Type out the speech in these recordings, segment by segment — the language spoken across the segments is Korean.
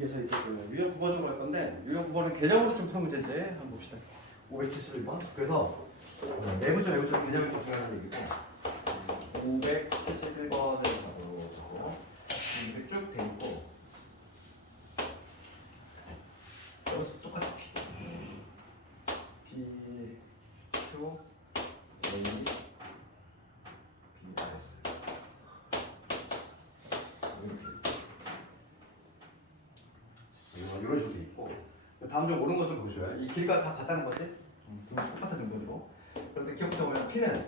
뒤에서 이제 그 유형 9번으로 갈 건데 유형 9번은 개념으로 좀 푸는 문제인데 한번 봅시다. 571번. 그래서 내부적 외부적 개념을 좀 중요한 얘기고 571번을 가보고 이렇게 쭉 돼 있고 여기서 똑같아. B, Q, A, B, S 이런 식으로 돼 있고 다음 중 옳은 것을 보셔야 이 길이가 다 같다는 거지? 똑같은 등변으로. 그런데 기억부터 보면 P는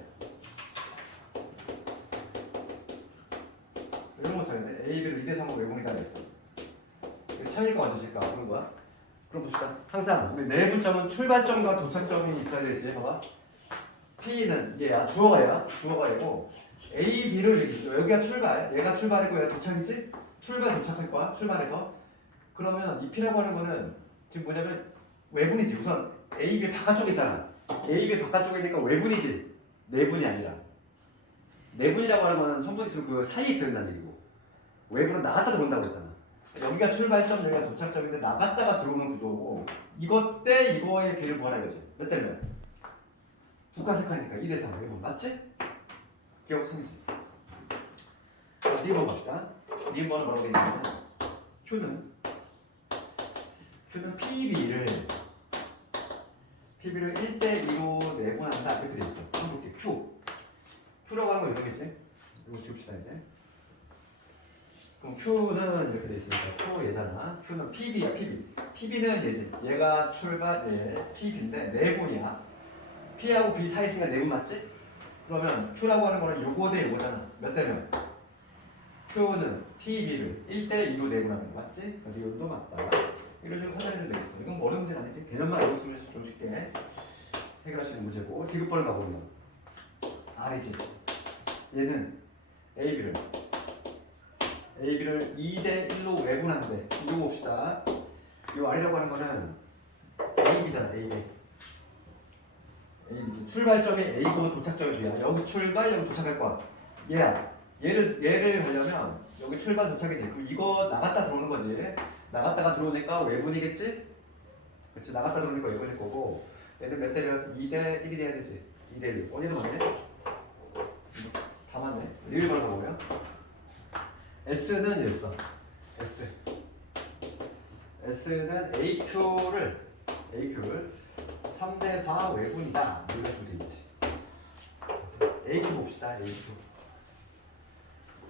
이런 거 차이인데 A, B를 2대 3으로 외분이다 그랬어. 차이가 어디실까? 그런 거야. 그럼 봅시다. 항상 우리 내분점은 출발점과 도착점이 있어야 되지. 봐봐. P는 얘야. 주어가 주어가이고 A, B를 얘기해. 여기가 출발. 얘가 출발이고 얘가 도착이지? 출발 도착할 거야. 출발해서. 그러면 이 P라고 하는 거는 지금 뭐냐면 외분이지. 우선 A, B 바깥쪽에 있잖아. A, B 바깥쪽이니까 외분이지. 내분이 아니라. 내분이라고 하는 거는 성분이 있으면 그 사이에 있어야 된다는 얘기고 외분은 나갔다 들어온다고 했잖아. 여기가 출발점, 여기가 도착점인데 나갔다가 들어오는 구조고 이것 때 이거의 비를 구하라 이거지. 몇 대면? 국가색하니까 2대 3 외분 맞지? 기억 3이지. 니번 갑시다. 니번은 뭐라고 되어있냐면 Q는 PB를 1대2로 내분한다 이렇게 돼 있어. 한번 볼게. Q라고 하는 거 이거겠지? 이거 지웁시다 이제. 그럼 Q는 이렇게 돼 있으니까 Q 얘잖아. Q는 PB야 PB. PB는 얘지. 얘가 출발 얘 PB인데 내분이야. P하고 B 사이 있으니까 내분 맞지? 그러면 Q라고 하는 거는 요거 대 요거잖아. 몇 대면? Q는 PB를 1대2로 내분하는 거 맞지? 그래서 이것도 맞다. 이런 식으로 판단해주면 되겠어. 이건 어려운 문제는 아니지. 개념만 알고 있으면 좀 쉽게 해결할 수 있는 문제고 디귿번을 가보면 R이지. 얘는 AB를 2대1로 외분하는데 이거 봅시다. 이 R이라고 하는 거는 AB잖아. AB 출발점이 A고 도착점이 B야. 여기서 출발, 여기 도착할 거야. 얘야. 얘를 하려면 여기 출발 도착이지. 그럼 이거 나갔다 들어오는 거지. 나갔다가 들어오니까 외분이겠지? 그치? 나갔다 들어오니까 외분일 거고 얘는 몇 대면 2대 1이 돼야 되지. 2대 1. 얘도 맞네? 다 맞네. 1번 보면 S는 얘였어. S는 AQ를 3대 4 외분이다. 이런 식으로 돼 있지. AQ 봅시다.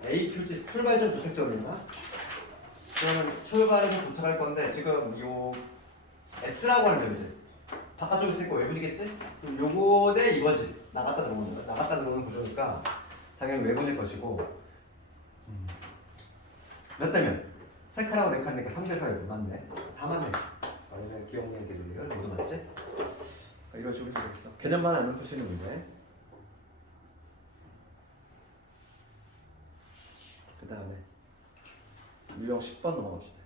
AQ지. 출발점 도착점이나 그러면 출발해서 도착할 건데 지금 요 S라고 하는 점이지. 바깥쪽에 있으니까 외분이겠지? 그럼 요거 대 이거지. 나갔다 들어오는 거야. 나갔다 들어오는 구조니까 당연히 외분일 것이고 몇 대면? 세 칸하고 네 칸이니까 3대 4 외분 맞네. 다 맞네. 원래 기억력 개념을 모두 맞지? 이런 식으로 되겠어. 개념만 알면 풀 수 있는 문제. 그 다음에 유형 10번 넘어갑시다.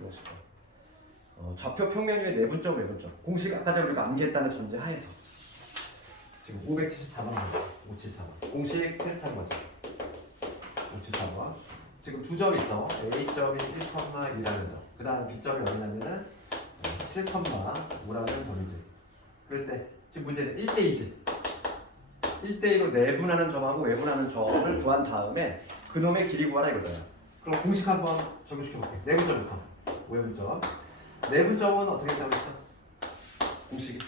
유형 10번. 좌표 평면위의 내분점 외분점. 공식 아까 전에 우리가 암기했다는 전제 하에서 지금 574번 574번 공식 테스트한 거죠. 574번. 지금 두 점이 있어. A점이 1,2라는 점. 그 다음 B점이 어디냐면은 7,5라는 점이지. 그럴 때 지금 문제는 1대2지. 1대2로 내분하는 점하고 외분하는 점을 구한 다음에 그놈의 길이 구하라 이거잖아. 그럼 공식 한번 적용시켜볼게. 내분점부터. 외분점. 내분점은 어떻게 했다고 했어? 공식이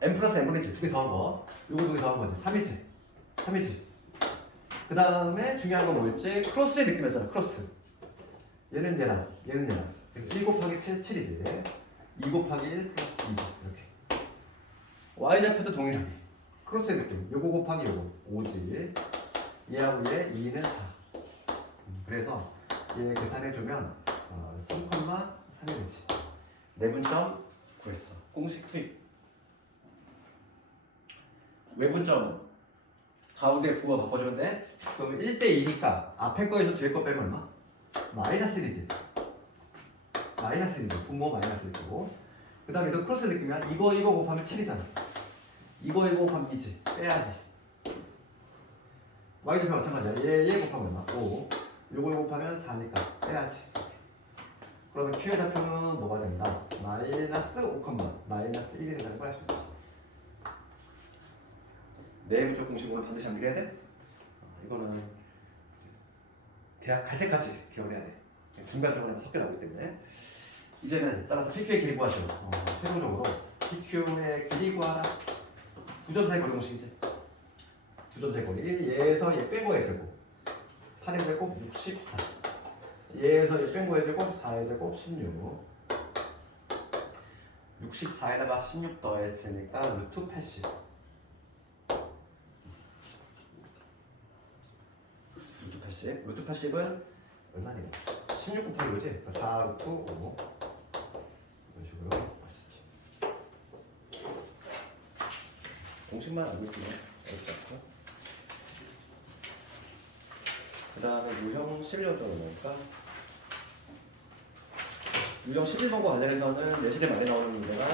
n 플러스 n분의 2 개 더한 거. 요거 두 개 더한 거지. 3이지. 그 다음에 중요한 건 뭐였지? 크로스의 느낌이었잖아. 크로스. 얘는 얘랑 1 곱하기 7이지. 2 곱하기 1 플러스 2지. 이렇게. y좌표도 동일하게. 크로스의 느낌. 요거 곱하기 요거 5지. 얘하고 얘 2는 4. 그래서 얘 계산해주면 3,3이 되지. 내분점 구했어. 공식 투입. 외분점은 가운데 부호 바꿔주면 돼. 그러면 1대2니까 앞에 거에서 뒤에 거 빼면 얼마? 마이너스 1이지. 마이너스 1이지. 분모 마이너스 1이고. 그 다음에 너 크로스 느낌이야. 이거 곱하면 7이잖아. 이거 곱하면 2지. 빼야지. y좌표 마찬가지야. 얘 곱하면 얼마? 5. 요걸 곱하면 4니까 빼야지. 그러면 q의 좌표는 뭐가 된다? 마이너스 5, 마이너스 1이 된다는 걸 알 수 있지. 내분적 공식으로 반드시 암기해야 돼? 이거는 대학 갈 때까지 기억을 해야 돼. 중간중간에 섞여 나오기 때문에. 이제는 따라서 PQ의 길이 구하죠. 최종적으로 PQ의 길이 구하라. 두점사의 거리 공식이지. 두점사의 거리. 얘에서 얘 빼고 의 제곱. 8의 제곱 64. 얘에서 얘 빼고 의 제곱 4의 제곱 16. 64에다가 16 더했으니까 루트 80. 루트 80은 얼마냐? 16 곱하기 5지? 그러니까 4 루트 5. 이런 식으로 하시죠. 공식만 알고 있으면 어렵지 않고. 그 다음에 유형 11번 넘어갈까? 유형 11번과 관련해서는 내신에 많이 나오는 문제가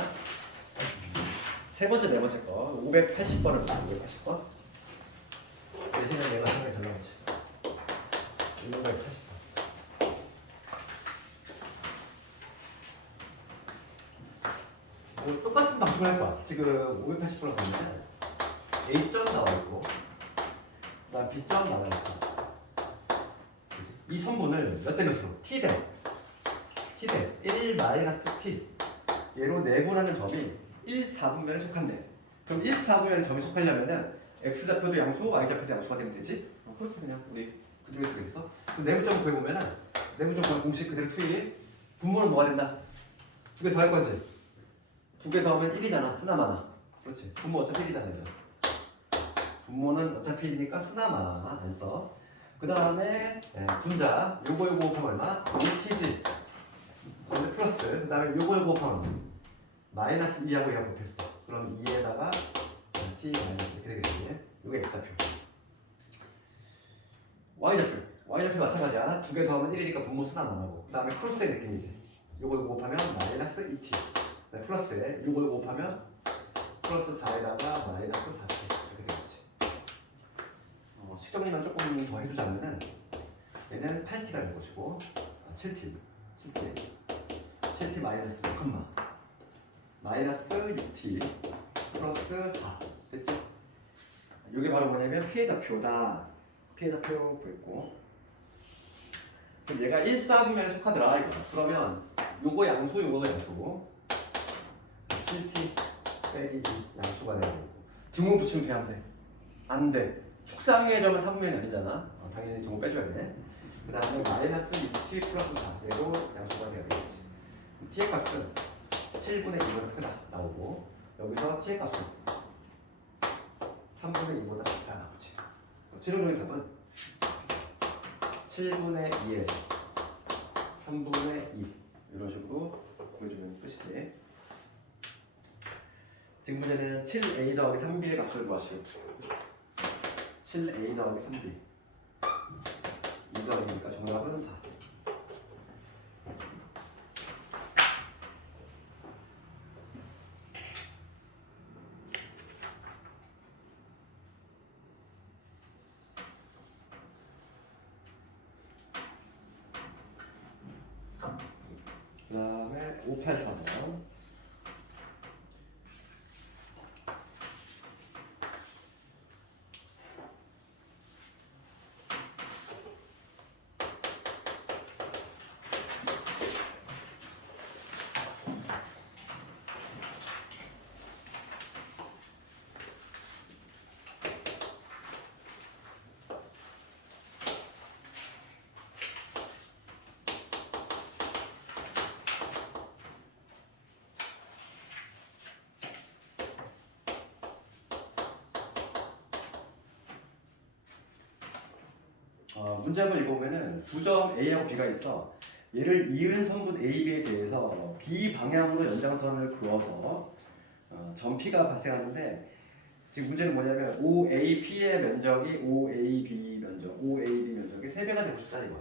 세 번째, 네 번째 거 580번을 봐. 580번. 내신은 얘가 상당히 잘 나오지. 580번. 뭐 똑같은 방식을 할 거야. 지금 580번을 보면 A점 나와 있고, 그다음 B점 나와 있어. 이 선분을 몇 대 몇으로? T대 1 마이너스 T. 얘로 내분하는 점이 1, 4분면에 속한대. 그럼 1, 4분면에 점이 속하려면은 X좌표도 양수, Y좌표도 양수가 되면 되지? 그렇지 그냥 우리 그대로 쓰겠어? 그럼 내분점 구해보면은 내분점 구할 공식 그대로 투입. 분모는 뭐가 된다? 두 개 더 할 거지? 두 개 더하면 1이잖아. 쓰나 마나. 그렇지. 분모 어차피 1이잖아. 얘들아. 분모는 어차피 1이니까 쓰나 마나 안 써. 그 다음에 분자 요거 곱하면 얼마? 5t지. 그다음에 플러스. 그 다음에 요거 곱하면 마이너스 2하고 2하고 곱했어. 그럼 2에다가 t 마이너스 이렇게 되겠지. 요게 x좌표. y좌표 마찬가지야. 두 개 더하면 1이니까 분모 쓰나 마나고. 그 다음에 크로스의 느낌이지. 요걸 곱하면 마이너스 2t. 네, 플러스에 요걸 곱하면 플러스 4에다가 마이너스 4t 이렇게 되겠지. 식정리만 조금 더 해주자면은 얘는 8t가 될 것이고 7t 마이너스 6, 마이너스 6t 플러스 4 됐지? 이게 바로 뭐냐면 피해 좌표다. 피해 좌표 구했고, 그럼 얘가 1, 4분면에 속하더라 이거. 그러면 요거 양수 요거 양수 7t 빼기 2 양수가 되고, 등호 붙이면 돼 안 돼? 안 돼. 축상의 점은 3분면이 아니잖아. 당연히 등호 빼줘야 돼. 그 다음에 마이너스 6t 플러스 4 얘도 양수가 돼야 되겠지. t의 값은 7분의 2보다 크다 나오고, 여기서 t의 값은 3분의 2보다 작다 나오지. 최종적인 답은 7분의 2에서 3분의 2 이런 식으로 보여주면 끝이지. 지금 문제는 7a 더하기 3b의 값을 구하시오. 7a 더하기 3b 2 더하기니까 정답은 4. 그 다음에 584번. 문제 한번 읽어보면은 두 점 A하고 B가 있어. 얘를 이은 선분 A, B에 대해서 B 방향으로 연장선을 그어서 점 P가 발생하는데, 지금 문제는 뭐냐면 OAP의 면적이 OAB 면적의 3배가 되고 싶다 이거야.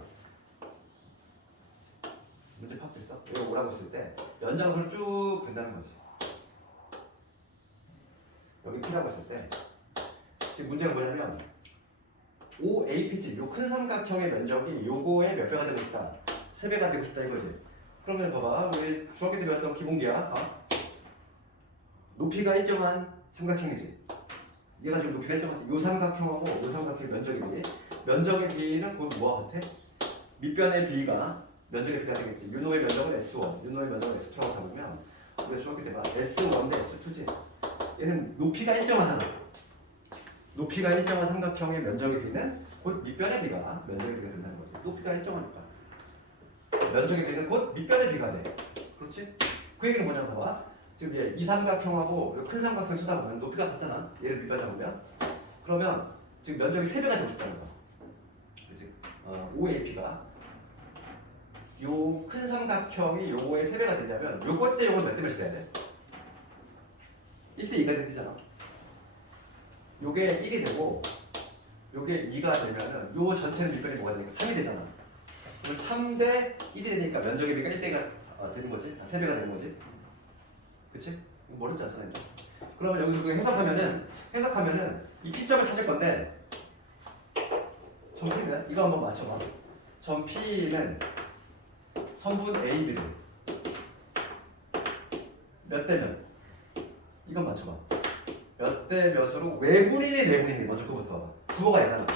문제 파악됐어? 이거 오라고 했을 때 연장선을 쭉 그린다는 거지. 여기 P라고 했을 때 지금 문제가 뭐냐면 OAP지 요 큰 삼각형의 면적이 요거의 몇 배가 되고 싶다? 3배가 되고 싶다 이거지. 그러면 봐봐 우리 중학교 때 배웠던 기본기야. 높이가 일정한 삼각형이지. 얘가 지금 높이가 일정하지. 요 삼각형하고 요 삼각형의 면적의 비. 면적의 비는 곧 뭐와 같아? 밑변의 비가 면적의 비가 되겠지. 요노의 면적은 S1, 요노의 면적은 S2라고 잡으면 우리 중학교 때 봐. S1 대 S2지. 얘는 높이가 일정하잖아. 높이가 일정한 삼각형의 면적의 비는 곧 밑변의 비가 면적의 비가 된다는 거지. 높이가 일정하니까. 면적의 비는 곧 밑변의 비가 돼. 그렇지? 그 얘기는 뭐냐고 봐봐. 지금 얘 이 삼각형하고 큰 삼각형 쳐다보면 높이가 같잖아. 얘를 밑변 잡으면. 그러면 지금 면적이 3배가 되고 싶다는 거야. 그렇지? OAP가 요 큰 삼각형이 요거의 3배가 되려면 요거 때 요거 몇 대 몇이 돼야 돼? 1대 2가 되잖아. 요게 1이 되고 요게 2가 되면은 요 전체는 밑변이 뭐가 되니까 3이 되잖아. 그럼 3대 1이 되니까 면적의 비가 1대가 되는 거지. 3배가 되는 거지. 그치? 이거 어렵지 않잖아. 이제. 그러면 여기서 그 해석하면은 이 P점을 찾을 건데 점 P는 이거 한번 맞춰봐. 점 P는 선분 AB를 몇 대 몇? 이건 맞춰봐. 몇 대 몇으로 외분인이 내분인이 먼저 그거부터 봐봐. 주어가 있잖아.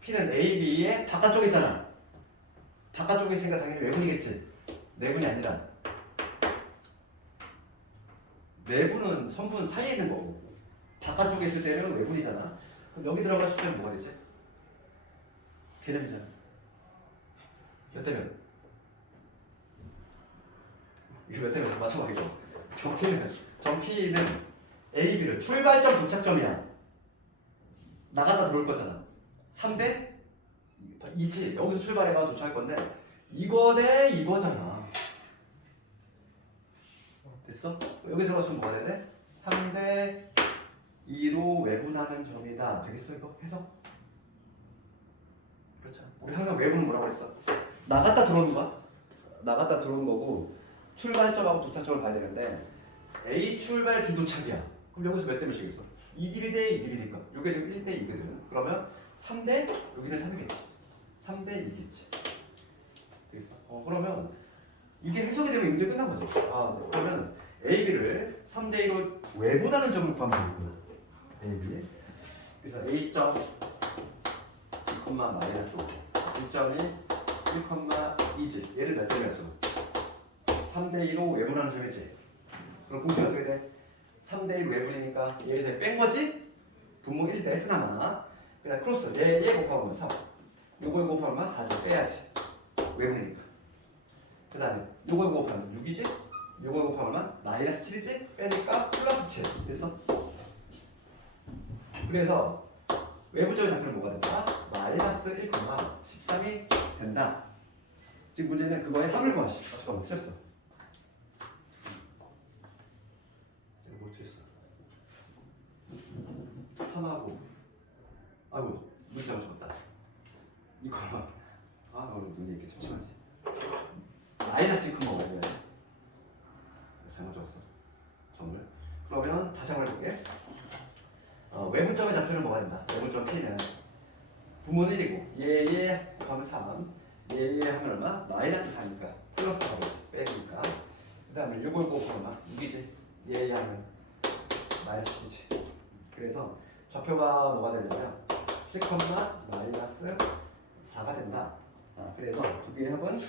P는 AB의 바깥쪽에 있잖아. 바깥쪽에 있으니까 당연히 외분이겠지. 내분이 아니라. 내분은 선분 사이에 있는 거고 바깥쪽에 있을 때는 외분이잖아. 그럼 여기 들어갈 숫자는 뭐가 되지? 개념이잖아. 몇 대 몇? 이거 몇 대 몇? 맞춰봐 이거. 정피는 AB를 출발점 도착점이야. 나갔다 들어올 거잖아. 3대 2지. 여기서 출발해가 도착할 건데 이거 대 이거잖아. 됐어? 여기 들어가시면 뭐가 돼야 돼? 3대 2로 외분하는 점이다. 되겠어 이거? 해석? 그렇죠. 우리 항상 외분은 뭐라고 했어? 나갔다 들어오는 거야? 나갔다 들어오는 거고 출발점하고 도착점을 봐야 되는데 A 출발 B 도착이야. 그럼 여기서 몇 대 몇이겠어? 1대 1이니까 이게 지금 1대 2거든. 그러면 3대 여기는 3이겠지. 3대 2겠지. 되겠어? 그러면 이게 해석이 되면 임대 끝난 거죠. 그러면 AB를 3대 2로 외분하는 점을 구하면 되겠구나. AB. 그래서 A점 2, 마이너스 5. 1점이 1,2지. 얘를 몇 대 몇으로? 3대 2로 외분하는 점이지. 그럼 공식이 어떻게 돼? 3대 1 외분이니까 얘에서 뺀 거지? 분모 1대 S나마. 그다음 크로스. 얘 곱하면 3. 요걸 곱하면 4지. 빼야지. 외분이니까. 그 다음에 요걸 곱하면 6이지? 요걸 곱하면 마이너스 7이지? 빼니까 플러스 7. 됐어? 그래서 외부점의 좌표는 뭐가 된다? 마이너스 1,13이 된다. 지금 문제는 그거의 합을 구하시. 잠깐만 틀렸어. 뭐 틀렸어? 3하고 아이고 문제 잘못 적었다. 이거 오늘 눈이 이렇게 침침하지. 마이너스 1,5 먹어야 돼. 잘못 적었어. 점을. 그러면 다시 한번 해볼게. 외분점의 좌표는 뭐가 된다? 외분점 P는 부모는 1이고 얘에 곱하면 3 얘에 하면 얼마? 마이너스 4니까 플러스 4를 빼니까 그 다음에 6을 곱하면 6이지 얘에 하면 마이너스 2지. 그래서 좌표가 뭐가 되냐면 7, 마이너스 4가 된다. 그래서 두 개의 합은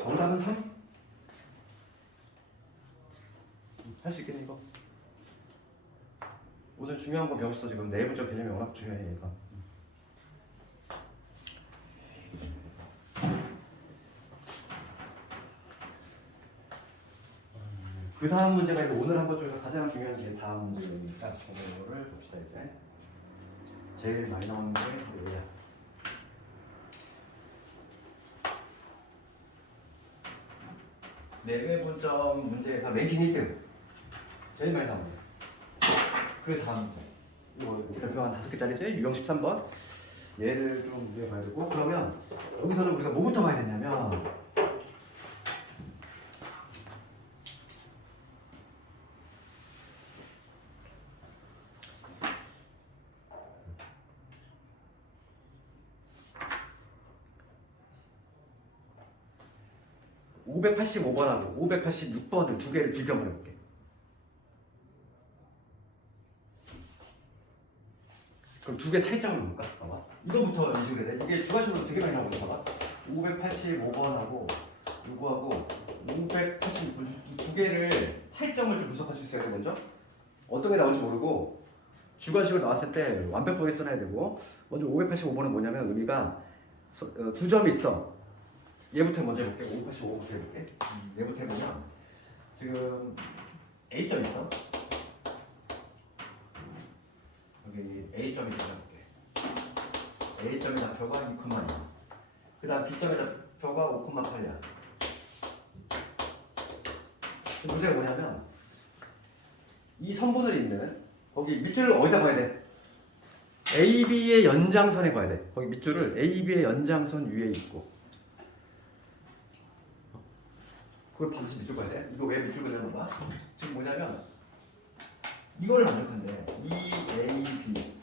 정답은 3. 할 수 있겠니 이거? 오늘 중요한 거 배웠어. 지금 내부적 개념이 워낙 중요해 얘가. 그 다음 문제가 있고 오늘 한 것 중에서 가장 중요한 게 다음 문제니까 저거를 봅시다 이제. 제일 많이 나오는 게 얘야. 내외분점 문제에서 랭킹 1등 제일 많이 나오는 거야. 그 다음 이거 별표 한 5개짜리지? 유형 13번 얘를 좀 이해해봐야 되고 그러면 여기서는 우리가 뭐부터 봐야 되냐면 585번하고 586번을 두 개를 비교 한번 해볼게. 그럼 두 개 차이점을 볼까? 봐봐. 이거부터 인식을 해야 돼. 이게 주가식으로 되게 많이 나오거든. 봐봐. 585번하고 이거하고 586번 두 개를 차이점을 좀 분석할 수 있어야 돼. 먼저 어떤 게 나올지 모르고 주관식으로 나왔을 때 완벽하게 써놔야 되고. 먼저 585번은 뭐냐면 의미가 두 점이 있어. 얘부터 먼저 해볼게. 585부터 해볼게. 얘부터 해보면 지금 A점 있어. 여기 A점이 잡혀볼게. A점의 좌표가 2,2. 그 다음 B점의 좌표가 5,8이야. 문제가 뭐냐면 이 선분을 있는 거기 밑줄을 어디다 봐야 돼? AB의 연장선에 봐야 돼. 거기 밑줄을 AB의 연장선 위에 있고. 그걸 반드시 밑줄 봐야 돼. 이거 왜 밑줄 그려는 거야? 지금 뭐냐면 이거를 만족한대. EAB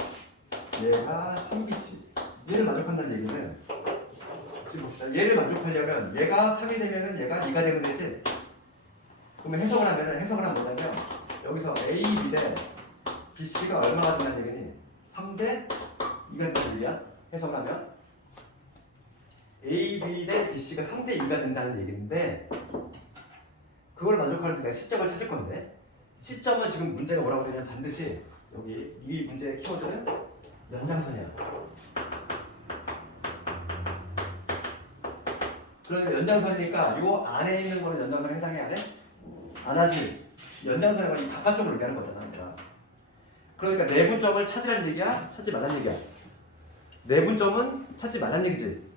얘가 3BC 얘를 만족한다는 얘기는 지금 봅시다. 얘를 만족하려면 얘가 3이 되면은 얘가 2가 되면 되지. 그러면 해석을 하면 뭐냐면 여기서 AB 대 BC가 얼마가 된다는 얘기니 3대 2가 된다는 얘기야. 해석을 하면 AB 대 BC가 3대 2가 된다는 얘기인데 그걸 만족하는 내가 시점을 찾을 건데 시점은 지금 문제가 뭐라고 되냐면 반드시 여기 이 문제의 키워드는 연장선이야. 그러면 연장선이니까 이 안에 있는 거는 연장선 해당해야 돼? 안 하지. 연장선이가 이 바깥쪽으로 얘기하는 거잖아. 그러니까 내분점을 찾으라는 얘기야? 찾지 말라는 얘기야? 내분점은 찾지 말라는 얘기지.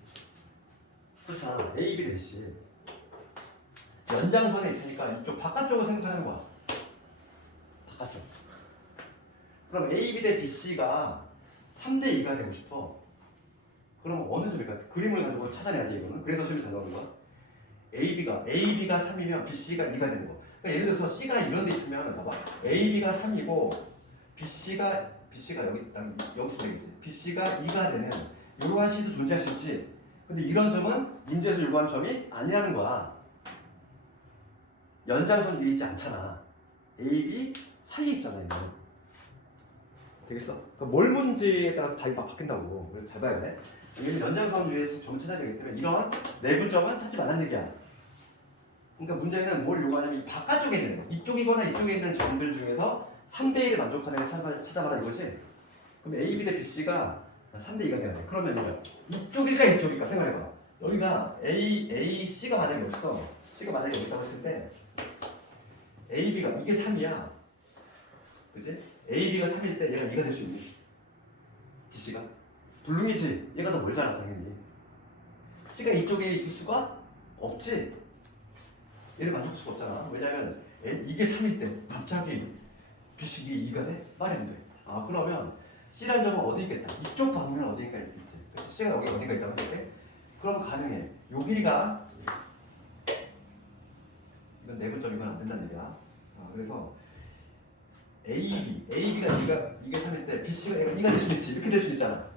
그렇잖아. A, B, C. 연장선에 있으니까 이쪽 바깥쪽을 생각하는 거야. 바깥쪽. 그럼 A, B 대 BC가 3대 2가 되고 싶어. 그럼 어느 점일까? 그림을 가지고 찾아내야지 이거는. 그래서 시험이 잘 나오는 거야. AB가 3이면 BC가 2가 되는 거. 그러니까 예를 들어서 C가 이런 데 있으면 봐봐. AB가 3이고 BC가 여기서 되겠지. BC가 2가 되는 이러한 C도 존재할 수 있지. 근데 이런 점은 문제에서 요구한 점이 아니라는 거야. 연장선 위에 있지 않잖아. AB 사이에 있잖아. 이거는. 되겠어? 그러니까 뭘 문제에 따라서 답이 막 바뀐다고. 그래서 잘 봐야 돼. 왜냐면 연장선 위에서 점을 찾아야 되기 때문에 이런 내분점은 찾지 말라는 얘기야. 그러니까 문제는 뭘 요구하냐면 이 바깥쪽에 있는 거. 이쪽이거나 이쪽에 있는 점들 중에서 3대 1을 만족하는 걸 찾아봐라 이거지. 그럼 AB 대 BC가 3대 2가 돼야 돼. 그러면 이쪽일까 이쪽일까 생각해봐. 여기가 C가 만약에 여기 있어. C가 만약에 여기 있다고 했을 때 AB가 이게 3이야. 그치? AB가 3일 때 얘가 2가 될 수 있니? BC가? 불능이지. 얘가 더 멀잖아 당연히. C가 이쪽에 있을 수가 없지. 얘를 만족할 수가 없잖아. 왜냐면 이게 3일 때 갑자기 BC가 2가 돼? 말이 안 돼. 아 그러면 C라는 점은 어디 있겠다? 이쪽 방면은 어디가 있겠지? C가 여기 어디가 있다고 했는데 그럼 가능해. 요 길이가 이건 내분점이건 안 된다는 얘기야. 그래서 AB가 이게 3일 때 BC가 얘가 2가 될 수 있지. 이렇게 될 수 있잖아.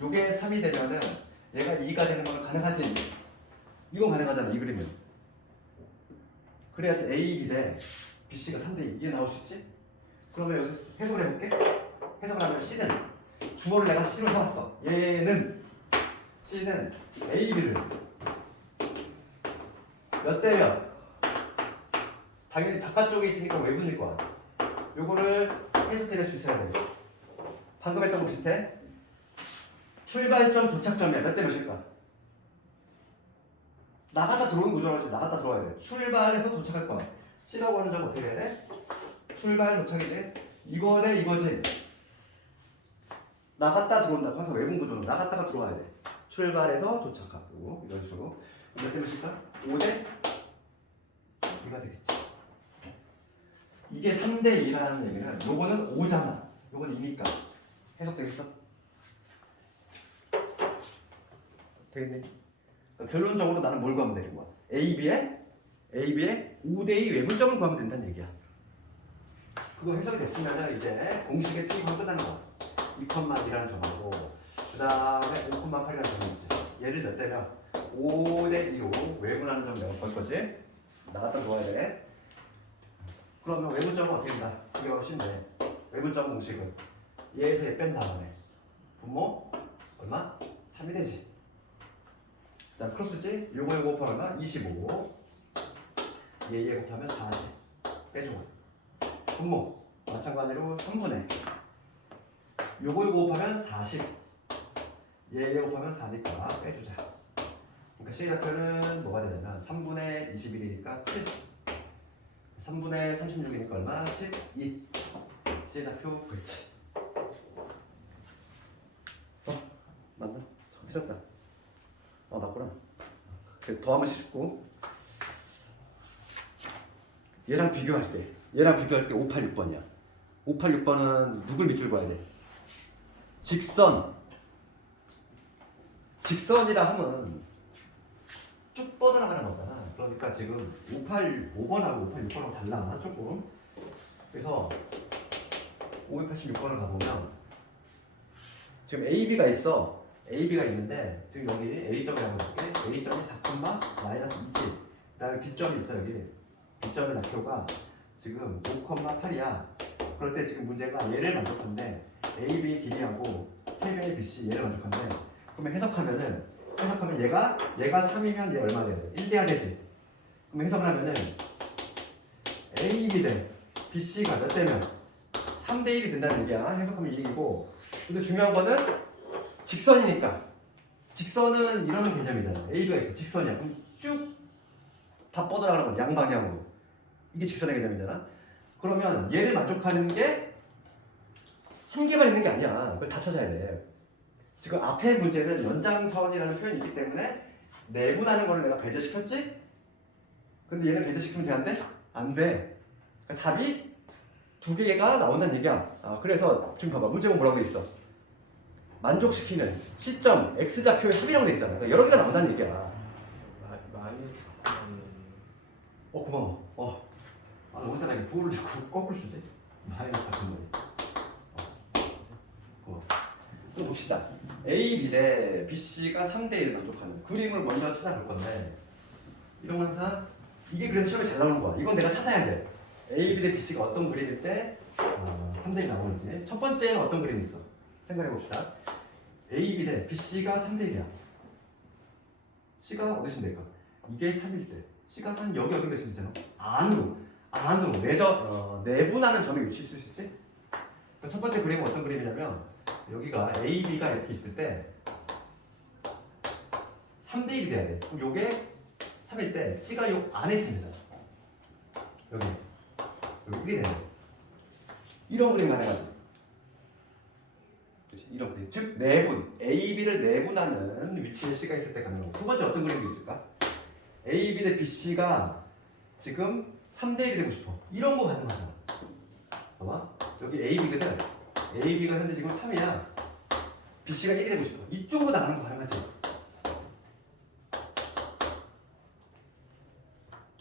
요게 3이 되면은 얘가 2가 되는 건 가능하지. 이건 가능하잖아. 이 그림은. 그래야지 AB 대 BC가 3대 2 이게 나올 수 있지. 그러면 여기서 해석을 해볼게. 해석을 하면 C는 주어를 내가 C로 해왔어. C는 AB를 몇 대 몇? 당연히 바깥쪽에 있으니까 외분일 거야. 요거를 해석해낼 수 있어야 돼. 방금 했던 거 비슷해. 출발점, 도착점이야. 몇 대 몇일까? 나갔다 들어오는 구조라고 나갔다 들어와야 돼. 출발해서 도착할 거야. C라고 하는 점은 어떻게 해야 돼? 출발, 도착이지? 이거 대 이거지? 나갔다 들어온다고 항상 외분 구조는 나갔다가 들어와야 돼. 출발해서 도착하고 이런 식으로. 몇 대 몇일까? 5대 2가 되겠지. 이게 3대 2라는 얘기는 요거는 5잖아. 요거는 2니까 해석되겠어? 되겠니? 그러니까 결론적으로 나는 뭘 구하면 되는 거야? AB의 5대2 외분점을 구하면 된다는 얘기야. 그거 해석이 됐으면 이제 공식의 투입은 끝나는 거야. 2,1이라는 점하고 그 다음에 5,8이라는 점이 있지. 얘를 몇 대면 5대2로 외분하는 점 내가 볼 거지. 나갔다 들어와야 돼. 그러면 외분점은 어떻게 된다? 이게 바로 쉽네. 외분점 공식은 얘에서 얘 뺀 다음에 분모 얼마? 3이 되지. 그다음 크로스지? 요거 곱하면 얼마? 25. 얘 곱하면 40. 빼주고. 분모 마찬가지로 3분의 요거 곱하면 40. 얘 곱하면 4니까 빼주자. 그러니까 C좌표는 뭐가 되냐면 3분의 21이니까 7. 3분의 36이니까 얼마? 12. C좌표 그렇지. 맞나? 틀렸다. 맞구나. 그래서 더 한 번씩 짚고 얘랑 비교할 때 586번이야. 586번은 누굴 밑줄 봐야 돼? 직선이라 하면 쭉 뻗어나가는 거잖아. 그러니까 지금 585번하고 586번하고 달라 조금. 그래서 586번을 가보면 지금 AB가 있어. AB가 있는데 지금 여기 A점이라고 해볼게. A점이 4,-2,7. 그 다음에 B점이 있어 여기. B점의 좌표가 지금 5,8이야. 그럴 때 지금 문제가 얘를 만족한데 AB 길이하고 3개의 BC 얘를 만족한데 그러면 해석하면 얘가 3이면 얘 얼마 돼야 돼? 1 돼야 되지. 그럼 해석을 하면은 AB 대 BC가 몇 대면 3대 1이 된다는 얘기야. 해석하면 이 얘기고. 근데 중요한 거는 직선이니까. 직선은 이런 개념이잖아. AB가 있어. 직선이야. 그럼 쭉 다 뻗어나가는 거야. 양방향으로. 이게 직선의 개념이잖아. 그러면 얘를 만족하는 게 한 개만 있는 게 아니야. 그걸 다 찾아야 돼. 지금 앞에 문제는 연장선이라는 표현이 있기 때문에 내분하는 거를 내가 배제시켰지? 근데 얘는 배제시키면 돼, 안 돼? 안 돼. 그러니까 답이 두 개가 나온다는 얘기야. 그래서 지금 봐봐. 문제 보면 뭐라고 돼 있어? 만족시키는 시점 x좌표의 합이라고 돼 있잖아. 그러니까 여러 개가 나온다는 얘기야. 마이너스 고마워. 혼자 나 부호를 자꾸 거꾸로 쓰지? 마이너스 4분의 고마워. 또 봅시다. A, B 대 B, C가 3대 1 만족하는 그림을 먼저 찾아볼 건데 이런 건 항상 이게 그래서 시험에 잘 나오는 거야. 이건 내가 찾아야 돼. A, B 대 B, C가 어떤 그림일 때 3대 1 나오는지. 첫 번째는 어떤 그림이 있어? 생각해 봅시다. A, B 대 B, C가 3대 1이야. C가 어디쯤 될까? 이게 3일 때 C가 한 여기 어떤 데쯤 되잖아. 안으로 내분하는 점에 위치할 수 있지? 첫 번째 그림은 어떤 그림이냐면 여기가 A, B가 이렇게 있을 때 3대 1이 돼야 돼. 그럼 요게 3일 때 C가 요 안에 있으면 되잖아. 여기 1이 되는 거야. 이런 그림 가능하지. 그렇지? 이런 그림. 즉 내분 A, B를 내분하는 위치에 C가 있을 때 가능하고. 두 번째 어떤 그림이 있을까? A, B 대 B, C가 지금 3대 1이 되고 싶어. 이런 거 가능하잖아. 봐봐. 여기 A, B거든. A, B가 현재 지금 3이야. B, C가 1이 되고 싶어. 이쪽으로 나가는 거 가능하지?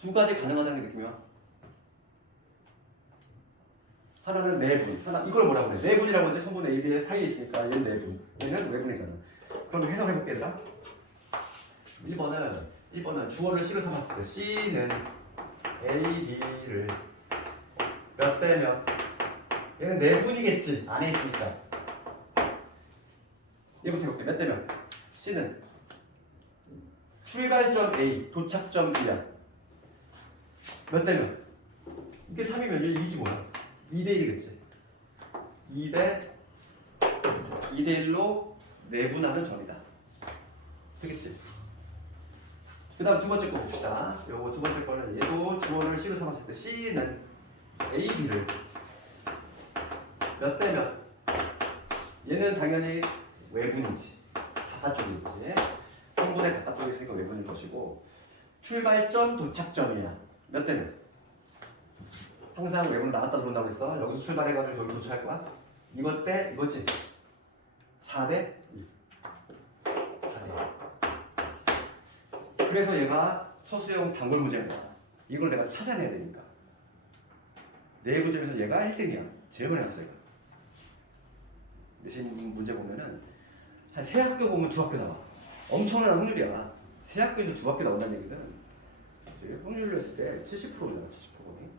두 가지 가능하다는 게 느낌이야. 하나는 내분. 이걸 뭐라고 그래? 내분이라고 하지. 성분 A, B의 사이에 있으니까 얘는 내분. 얘는 외분이잖아. 그럼 해석해볼게 얘들아. 1번은 주어를 C로 삼았을 때 C는 A, B를 몇 대 몇? 얘는 내분이겠지. 안에 있으니까. 얘부터 해볼게. 몇 대 몇? C는 출발점 A, 도착점 B야. 몇 대 몇? 이게 3이면 얘 2지 뭐야? 2대 1이겠지. 2대 1로 내분하는 점이다. 되겠지? 그 다음 두 번째 거 봅시다. 요거 두 번째 거는 얘도 주어를 C로 삼았을 때 C는 A, B를 몇 대 몇? 얘는 당연히 외분이지. 바깥쪽이지. 성분의 바깥쪽에 있으니까 외분일 것이고 출발점, 도착점이야. 몇 대 몇? 항상 외분을 나갔다 들어온다고 했어. 여기서 출발해가지고 여기 도착할 거야. 이것 때 이거지. 4대 2. 4대 2. 그래서 얘가 서술형 단골 문제야. 이걸 내가 찾아내야 되니까. 내부 점에서 얘가 1등이야. 제일 많이 나왔어 얘가. 대신 문제 보면은 한 세 학교 보면 두 학교 나와. 엄청난 확률이야. 세 학교에서 두 학교 나온다는 얘기는 그치? 확률로 했을 때 70%잖아. 70%거든.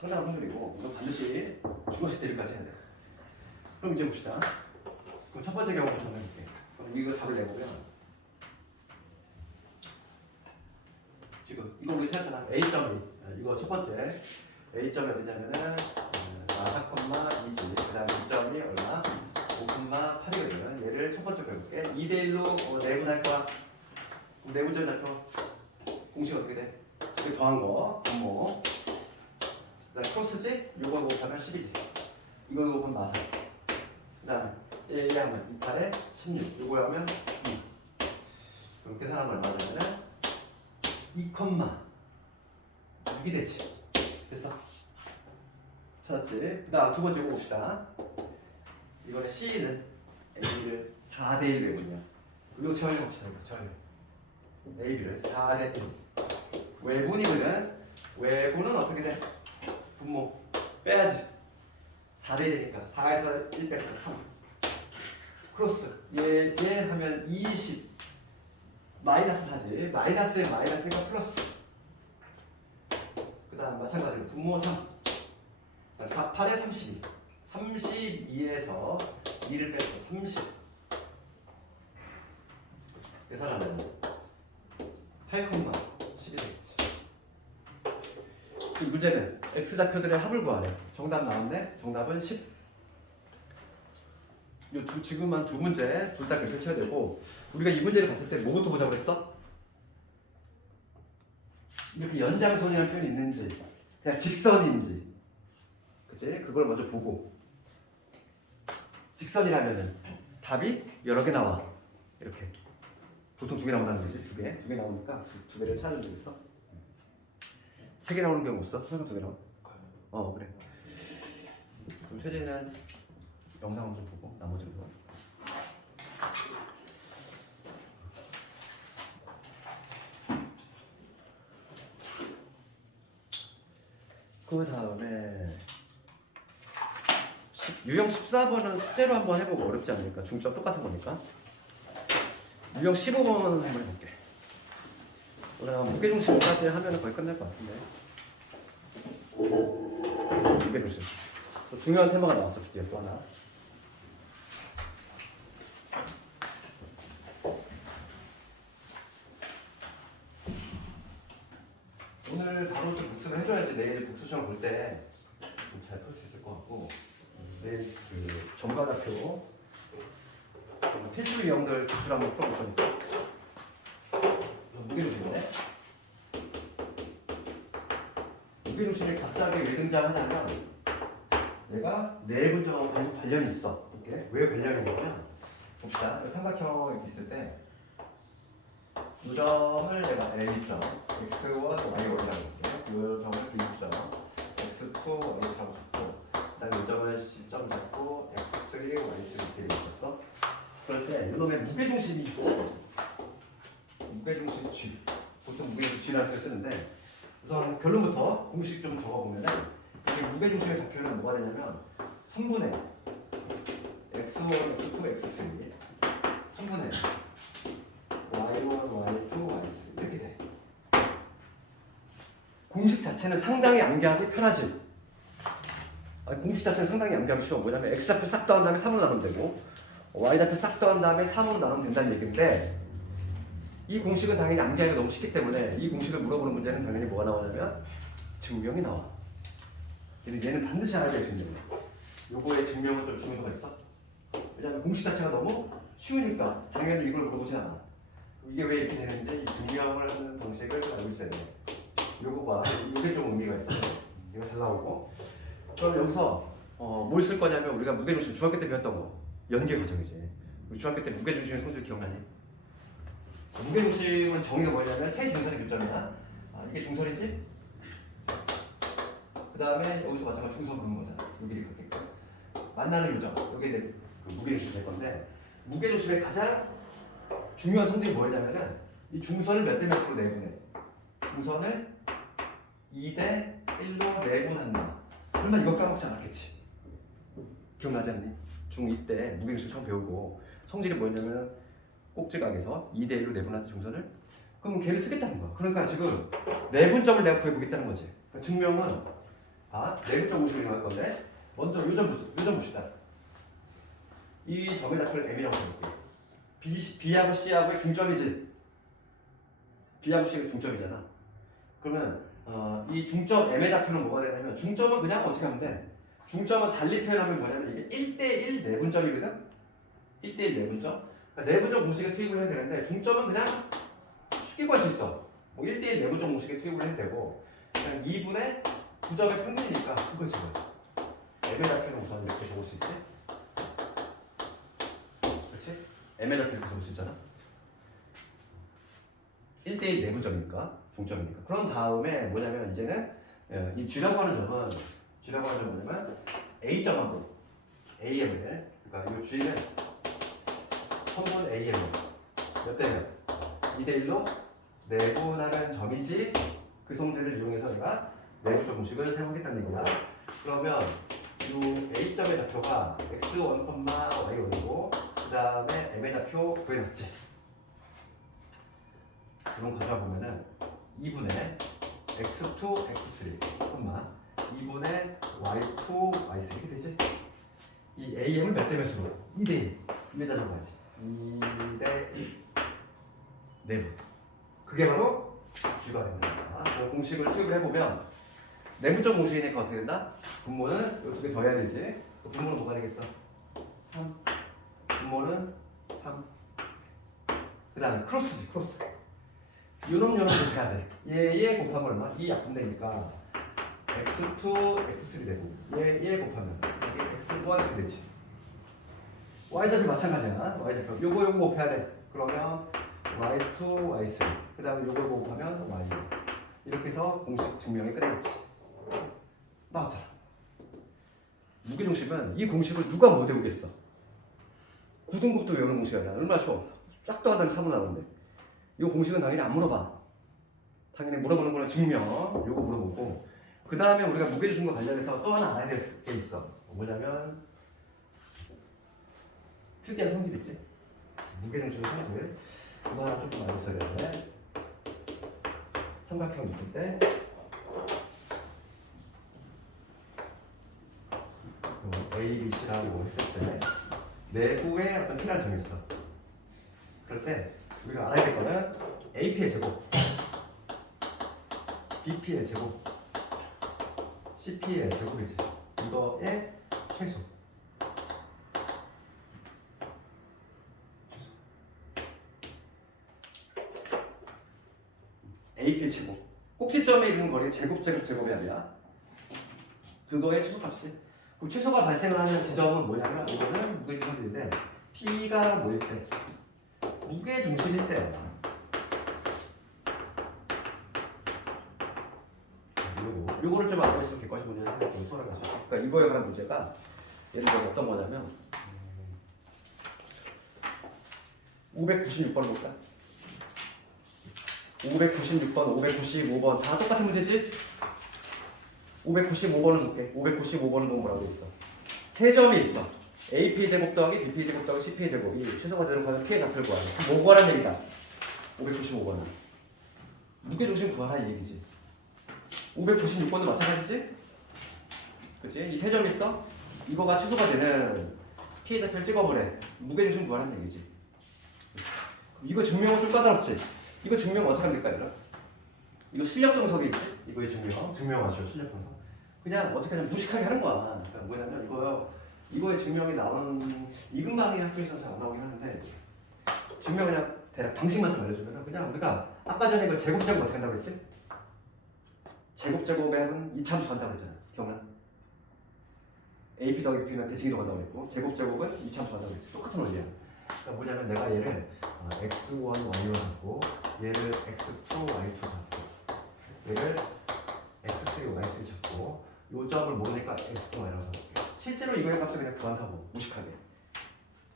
상당한 확률이고 이거 반드시 죽었을 때까지 해야 돼. 그럼 이제 봅시다. 그럼 첫 번째 경우부터 한번 해볼게. 그럼 이거 답을 내보면 지금 이거 우리 찾았잖아. A점이 이거 첫 번째 A점이 어디냐면은 4,2지. 그 다음에 B점이 얼마? 5,8이거든. 얘를 첫 번째 해볼게. 2대1로 내분할 거야. 그럼 내분점 잡혀. 공식 어떻게 돼? 이거 더한 거 분모. 그 다음에 크로스지? 요거 곱하면 10이지. 이거 곱하면 마사. 그 다음에 얘 하면 28에 16. 요거 하면 2. 그럼 계산하면 얼마 되냐면 2,6이 되지. 됐어? 찾았지? 그 다음 두 번째 봅시다. 이번에 C는 A를 4대1 외분이야. 이거 처리해봅시다. 이거 처리. AB를 4대1. 외분은 어떻게 돼? 분모 빼야지. 4대1 되니까 4에서 1 뺐어. 3. 크로스. 얘 하면 20. 마이너스 4지. 마이너스에 마이너스니까 플러스. 그 다음 마찬가지로 분모 3. 4, 8에 32. 32에서 2를 뺐어. 30. 계산하면 8,10이 되겠지. 그 문제는 X좌표들의 합을 구하래. 정답 나왔네. 정답은 10. 지금만 두 문제 둘 다 그렇게 쳐야 되고 우리가 이 문제를 봤을 때 뭐부터 보자고 했어? 이렇게 연장선이라는 표현이 있는지 그냥 직선인지 그치? 그걸 먼저 보고 직선이라면은 답이 여러 개 나와 이렇게 보통 두 개 나온다는 거지 두 개 나오니까 두 개를 찾으면 되겠어? 세 개 나오는 경우 없어? 항상 두 개 나와 그래 그럼 최재는 영상을 좀 보고 나머지는 뭐 그 다음에 유형 14번은 숙제로 한번 해보고 어렵지 않으니까 중점 똑같은 거니까 유형 15번은 한번 해볼게. 오늘 무게중심까지 하면 거의 끝날 것 같은데 무게중심 또 중요한 테마가 나왔어 드디어 또 하나 오늘 바로 좀 복습을 해줘야지 내일 복수시험 볼 때 잘 풀 수 있을 것 같고 내일 그 점과좌표 필수 유형들 기술 한번 풀어볼 거니까 무게중심인데 무게중심이 갑자기 왜 등장하냐면 얘가 내분점하고 계속 관련이 있어. 이렇게 왜 관련이 있냐면 봅시다. 삼각형 있을 때 요점을 내가 A점 X와 Y가 올라갈게. 요점을 B점 X2, Y 잡고 싶고 그다음에 요점을 C점 잡고 X3, Y3 이렇게 돼 있었어. 그럴 때 이놈의 무게중심이 있지. 무게중심 G. 보통 무게중심 G라는 표현을 쓰는데 우선 결론부터 공식 좀 적어보면은 여기 무게중심의 좌표는 뭐가 되냐면 3분의 X1, X2, X3 3분의 Y1, Y2, Y3 이렇게 돼. 공식 자체는 상당히 암기하기 편하지. 공식 자체는 상당히 암기하기 쉬워. 뭐냐면 X좌표 싹 더한 다음에 3으로 나누면 되고 Y좌표 싹 더한 다음에 3으로 나누면 된다는 얘기인데 이 공식은 당연히 암기하기가 너무 쉽기 때문에 이 공식을 물어보는 문제는 당연히 뭐가 나오냐면 증명이 나와. 얘는 반드시 알아야 될 증명이야. 요거의 증명은 좀 중요도가 있어. 왜냐하면 공식 자체가 너무 쉬우니까 당연히 이걸 물어보지 않아. 이게 왜 이렇게 되는지 이 증명을 하는 방식을 알고 있어야 돼. 요거 봐. 이게 좀 의미가 있어. 이거 잘 나오고. 그럼 여기서 뭘 쓸 거냐면 우리가 무게중심 중학교 때 배웠던 거 연계 과정이지. 우리 중학교 때 무게중심의 성질 기억나니? 무게중심은 정의가 뭐냐면 세 중선이 교점이야. 이게 중선이지? 그 다음에 여기서 마찬가지로 중선 그는 거잖아. 여기를 그렇게 만나는 요점. 여기에 그 무게중심이 될 건데 무게중심의 가장 중요한 성질이 뭐냐면은 이 중선을 몇 대 몇으로 내분해. 중선을 2대 1로 내분한다. 설마 이거 까먹지 않았겠지? 기억나지 않니? 중2 때 무게중심 처음 배우고 성질이 뭐였냐면 꼭지각에서 2대 1로 내분하는 중선을 그럼 걔를 쓰겠다는 거야. 그러니까 지금 내분점을 내가 구해보겠다는 거지. 그러니까 증명은 내분점 공식을 이용할 건데 먼저 요점 봅시다. 이 점의 좌표를 M이라고 해볼게요. B하고 C하고의 중점이지. B하고 C가 중점이잖아. 그러면 이 중점 M의 좌표는 뭐가 되냐면 중점은 그냥 어떻게 하면 돼? 중점은 달리 표현하면 뭐냐면 이게 1대1 내분점이거든? 1대1 내분점. 그러니까 내분점 공식에 투입을 해야 되는데 중점은 그냥 쉽게 구할 수 있어. 뭐 1대1 내분점 공식에 투입을 해도 되고 그냥 2분의 9점의 평균이니까 그거지. M의 좌표는 우선 이렇게 적을 수 있지. 그렇지? M의 좌표를 이렇게 적을 수 있잖아. 1대1 내분점이니까 중점이니까. 그런 다음에 뭐냐면 이제는 이 G라고 하는 점은 뭐냐면 A점하고 AM을 그러니까 이 G는 선분 AM을 몇 대 몇? 2대1로 내분하는 점이지 그 성질을 이용해서 내가 내분점 공식을 사용하겠다는 얘기야. 그러면 이 A점의 좌표가 x1, y1이고 그 다음에 M의 좌표 구해놨지. 그럼 가져와 보면은 2분의 x2, x3, 2분의 y2, y3 이렇게 되지? 이 AM을 몇 대 몇으로? 2대1. 위에다 적어야지. 2대1 내분. 그게 바로 G가 되는 거야. 그 공식을 투입을 해보면 내분점 공식이니까 어떻게 된다? 분모는 이 두 개 더해야 되지. 분모는 뭐가 되겠어? 3. 분모는 3. 그 다음에 크로스지, 크로스. 요놈 곱해야 돼. 얘 곱하면 얼마? 2 약분되니까 x2, x3 되고 얘 곱하면 이게 x1 이렇게 되지. y좌표 마찬가지야. y좌표 요거 곱해야 돼. 그러면 y2, y3 그 다음에 요걸 곱하면 y 이렇게 해서 공식 증명이 끝났지. 나왔잖아. 무게중심은 이 공식을 누가 못 외우겠어. 9등급도 외우는 공식이 아니야. 얼마나 쉬워. 싹 더하다면 3은 나오는데 이 공식은 당연히 안 물어봐. 당연히 물어보는 거는 증명 요거 물어보고 그 다음에 우리가 무게중심과 관련해서 또 하나 알아야 될 게 있어. 뭐냐면 특이한 성질이지. 무게중심의 성질 그거 하나 조금 알고 있어야 되는데 삼각형 있을 때 A, B, C라고 했을 때 내부에 어떤 필요한 점이 있어. 그럴 때 우리가 알아야 될 거는 AP의 제곱, BP의 제곱, CP의 제곱이지. 이거의 최소. AP의 제곱. 꼭지점에 있는 거리는 제곱이 아니라 그거의 최소값이. 그 최소가 발생하는 지점은 뭐냐면 이거는 무게중심인데 P가 뭐일 때? 무게중심일 때. 요거를 좀 알고 있으면 객관식 문제를 하면 좀 수월하게 하죠. 그러니까 이거에 관한 문제가 예를 들어 어떤 거냐면 596번 볼까? 596번, 595번 다 똑같은 문제지? 595번을 볼게. 595번은 보면 뭐라고 있어? 세 점이 있어. AP 제곱 더하기 BP 제곱 더하기 CP 제곱이 최소가 되는 거는 P의 좌표를 구하래. 뭐 구하라는 얘기다. 595번은 무게중심 구하라 이 얘기지. 596번도 마찬가지지? 그치? 이 세 점 있어? 이거가 최소가 되는 P의 좌표를 찍어보래. 무게중심 구하라는 얘기지. 이거 증명은 좀 까다롭지? 이거 증명 어떻게 하면 될까 얘들아? 이거 실력 정석이 있지? 이거의 증명하죠 실력 정석. 그냥 어떻게 하면 무식하게 하는 거야. 그러니까 뭐냐면 이거의 증명이 나오는 이근방의 학교에서는 잘 안 나오긴 하는데 증명 그냥 대략 방식만 좀 알려주면 그냥 우리가 아까 전에 이거 제곱 어떻게 한다고 했지? 제곱에 하면 이참수 한다고 했잖아. 기억나? AP 더하기 B는 대칭이도 간다고 했고 제곱은 이참수 한다고 했지. 똑같은 원리야. 그러니까 뭐냐면 내가 얘를 x1, y1 잡고 얘를 x2, y2 잡고 얘를 x3, y3 잡고 요 점을 모르니까 x2, y라고 잡을게. 실제로 이거의 값을 그냥 구한다고 무식하게.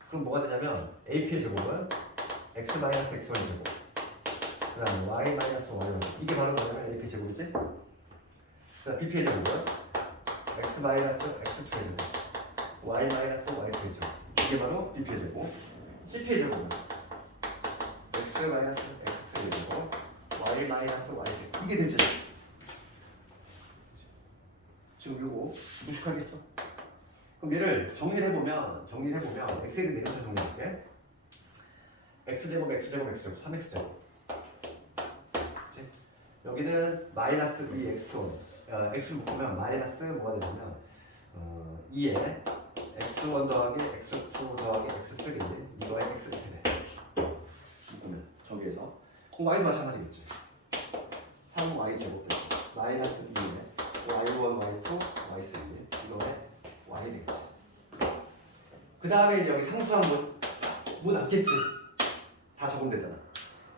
그럼 뭐가 되냐면 AP의 제곱은 x-xy 제곱 그 다음에 y-y 이게 바로 뭐냐면 AP 제곱이지? 그 다음 BP의 제곱은 x-x2의 제곱 y-y2의 제곱 이게 바로 BP의 제곱 CP의 제곱은 x-x3의 제곱 y 마이너스 y 이게 되지. 지금 요거 무식하겠어. 그럼 얘를 정리를 해보면 x에 대한 내려서 정리할게. x제곱 x제곱 x제곱 3x제곱. 여기는 마이너스 2x1 x를 묶으면 마이너스 뭐가 되냐면 2에 x1 더하기 x2 더하기 x3 이거에 x 이렇게 돼. 묶으면 저기에서 그럼 y도 마찬가지겠지. 3y제곱 마이너스 2에 y1, y2, y3 이거에 y 되겠지. 그 다음에 여기 상수항 뭐 남겠지. 다 적용되잖아.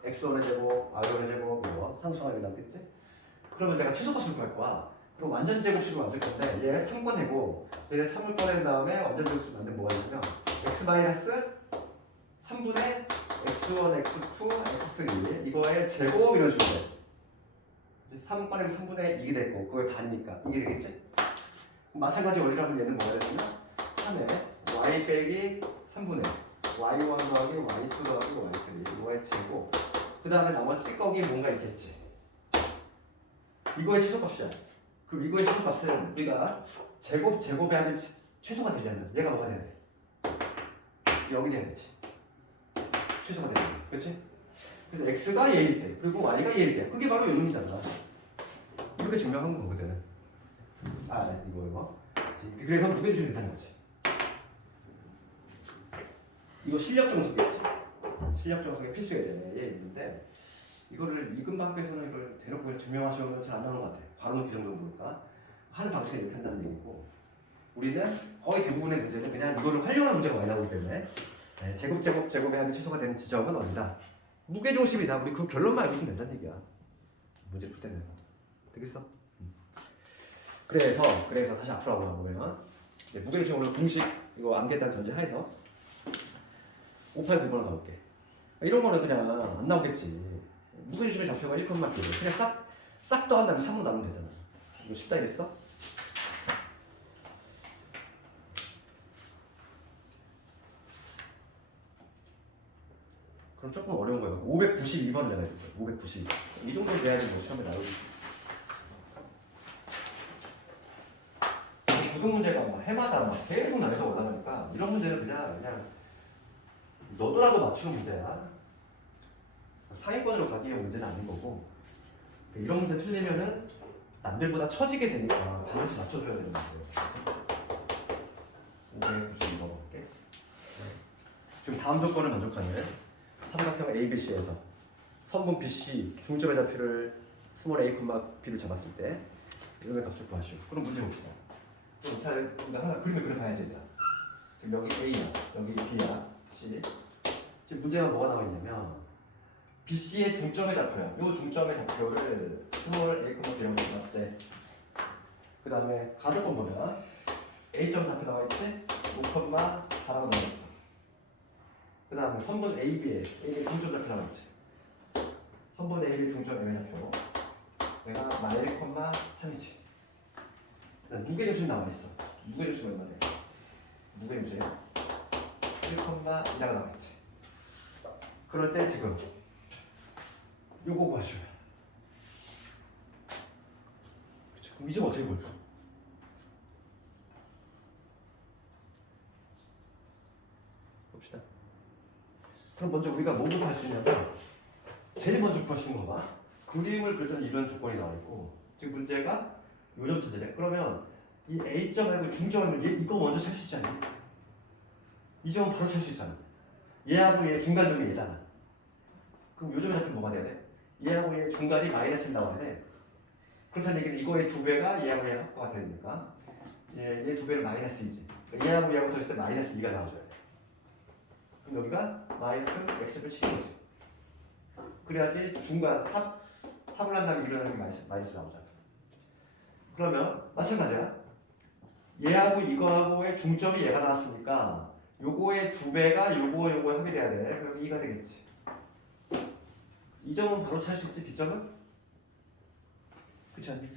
x1의 제곱, y1의 제곱 이거 상수항이 남겠지. 그러면 내가 최소값을 구할 거야. 그럼 완전 제곱식으로 만들 건데 얘 3 꺼내고 얘를 3을 꺼낸 다음에 완전 제곱식으로 만들면 뭐가 되냐면 x 마이너스 3분의 x1, x2, x3 이거의 제곱 이런 식으로 돼. 3 꺼내면 3분의 2게 되고 그거의 반이니까 이게 되겠지? 마찬가지 원리라면 얘는 뭐가 되냐면 3에 y 빼기 3분의 y1 더하기 y2 더하기 y3 이거의 제곱 그 다음에 나머지 찌꺼기 뭔가 있겠지. 이거의 최소값이야. 그럼 이거의 최소값은 우리가 제곱에 하면 최소가 되려면 얘가 뭐가 돼야 돼? 여기 돼야 되지. 최소가 돼야 돼. 그렇지? 그래서 x가 얘일 때 그리고 y가 얘일 때 그게 바로 요놈이잖아. 이렇게 증명한 거거든. 이거. 그래서 무게중심이 된다는 거지. 이거 실력 정석이겠지. 실력 정석의 필수 예제에 있는데 이거를 이근방께서는 이걸 대놓고 그냥 증명하시면 잘 안 나오는 것 같아. 괄호는 그 정도는 모를까. 하는 방식이 이렇게 한다는 얘기고 우리는 거의 대부분의 문제는 그냥 이거를 활용하는 문제가 많이 나오기 때문에 제곱에 하면 최소가 되는 지점은 어디다? 무게중심이다. 우리 그 결론만 알고 있으면 된다는 얘기야. 문제 풀 때는. 되겠어? 그래서 다시 앞으로 가보면 무게중심 오늘 공식 이거 암기했다는 전제하에서 589번을 가볼게. 이런 거는 그냥 안 나오겠지. 무게중심의 좌표가 1, 그냥 싹 더한 다음에 3으로 나누면 되잖아. 이거 쉽다 이랬어? 그럼 조금 어려운 거야. 592번을 내가 해줄게. 592. 이 정도 돼야지 뭐 시험에 나오겠지. 구독 문제가 막 해마다 막 계속 나에서 올라가니까 이런 문제는 그냥 너도라도 맞추는 문제야. 상위권으로 가기 위한 문제는 아닌 거고 이런 문제 틀리면은 남들보다 처지게 되니까 반드시 맞춰줘야 되는 거예요. 592번 볼게. 지금 다음 조건을 만족하는 삼각형 ABC에서 선분 BC 중점의 좌표를 스몰 a, b를 잡았을 때 이거의 값을 구하시오. 그럼 문제 봅시다. 항상 그림을 그려봐야지 얘들아. 지금 여기 A야, 여기 B야, C. 지금 문제가 뭐가 나와 있냐면 BC의 중점의 좌표야. 이 중점의 좌표를 스몰 a, b라고 잡았대. 그 다음에 가족은 뭐냐? A점 좌표 나와 있지? 5,4라고 나왔어. 그 다음에 선분 AB의 중점 좌표 나와 있지? 선분 AB의 중점 M의 좌표 내가 마일, 3이지. 무게중심 나와 있어. 무게중심 얼마래? 무게중심 1,2가 나와 있지. 그럴 때 지금 요거 구하시오. 그럼 이 점 어떻게 볼까? 봅시다. 그럼 먼저 우리가 뭐부터 할 수 있냐면 제일 먼저 구할 수 있는 거 봐. 그림을 그렸더니 이런 조건이 나와 있고 지금 문제가 요점 찾으래. 그러면 이 A점하고 중점하면 이거 먼저 찾을 수 있잖아. 이 점은 바로 찾을 수 있잖아. 얘하고 얘 중간점이 얘잖아. 그럼 요점의 좌표는 뭐가 돼야 돼? 얘하고 얘 중간이 마이너스를 나와야 돼. 그렇다는 얘기는 이거의 2배가 얘하고 얘가 합과 같아야 되니까 얘 2배는 마이너스 2지. 그러니까 얘하고 얘하고 더했을 때 마이너스 2가 나와줘야 돼. 그럼 여기가 마이너스 x를 치는 거지. 그래야지 중간 합을 한 다음에 일어나는 게 마이너스 나오잖아. 그러면 마찬가지야. 얘하고 이거하고의 중점이 얘가 나왔으니까 요거의 2배가 요거의 합이 돼야 돼. 그럼 2가 되겠지. 이 점은 바로 찾을 수 있지. B점은? 그렇지 않니?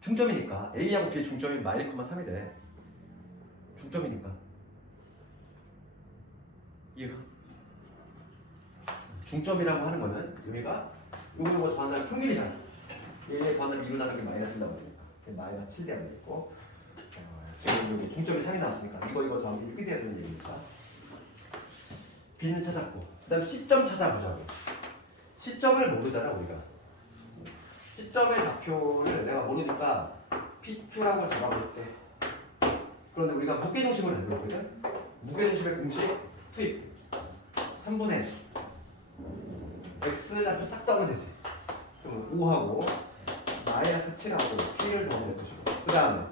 중점이니까 A하고 B의 중점이 마일, 3이 돼. 중점이니까 이해가? 중점이라고 하는 거는 여기가 요거 더한다면 평균이잖아. 얘 더한다면 2로 나누는 게 마이너스 1이라고 하니까 마이너스 7 돼야 되겠고 지금 여기 중점이 3이 나왔으니까 이거 더하면 6이 돼야 되는 얘기니까 B는 찾았고 그 다음 C점 찾아보자고. C점을 모르잖아 우리가. C점의 좌표를 내가 모르니까 PQ라고 잡아볼게. 그런데 우리가 무게중심을 안 배웠거든. 무게중심의 공식 투입 3분의 X 좌표 싹 더하면 되지. 그럼 5하고 마이너스 7하고 P를 더하면 되죠. 그 다음에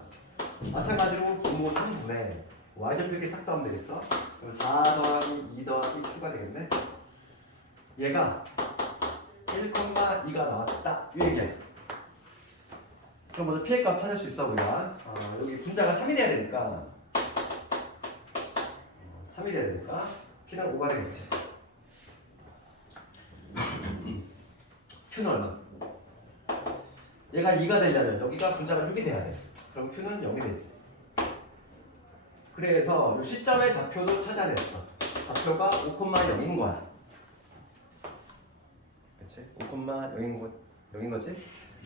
마찬가지로 분모 3분의 Y좌표 이렇게 싹 더하면 되겠어. 그럼 4 더하기 2 더하기 Q가 되겠네. 얘가 1,2가 나왔다 이 얘기야. 그럼 먼저 P의 값 찾을 수 있어 우리가. 여기 분자가 3이 돼야 되니까 3이 돼야 되니까 P는 5가 되겠지. Q는 얼마? 얘가 2가 되려면 여기가 분자가 6이 돼야 돼. 그럼 Q는 0이 되지. 그래서 이 시점의 좌표도 찾아냈어. 좌표가 5,0인 거야. 그치? 5,0인 거지?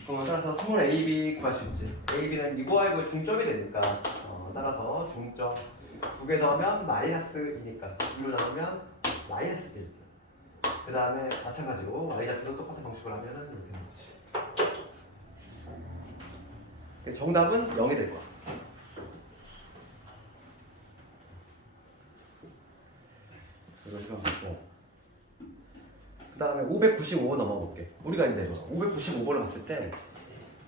그럼 따라서 스몰 AB 구할 수 있지. AB는 이거와 이거 중점이 되니까 따라서 중점 2개 더하면 마이너스 2니까 2로 나누면 마이너스 1. 그 다음에 마찬가지로 Y좌표도 똑같은 방식으로 하면은 이렇게 되는 거지. 정답은 0이 될 거야. 이거 맞고. 그 다음에 595 넘어볼게. 우리가 이제 595번을 봤을 때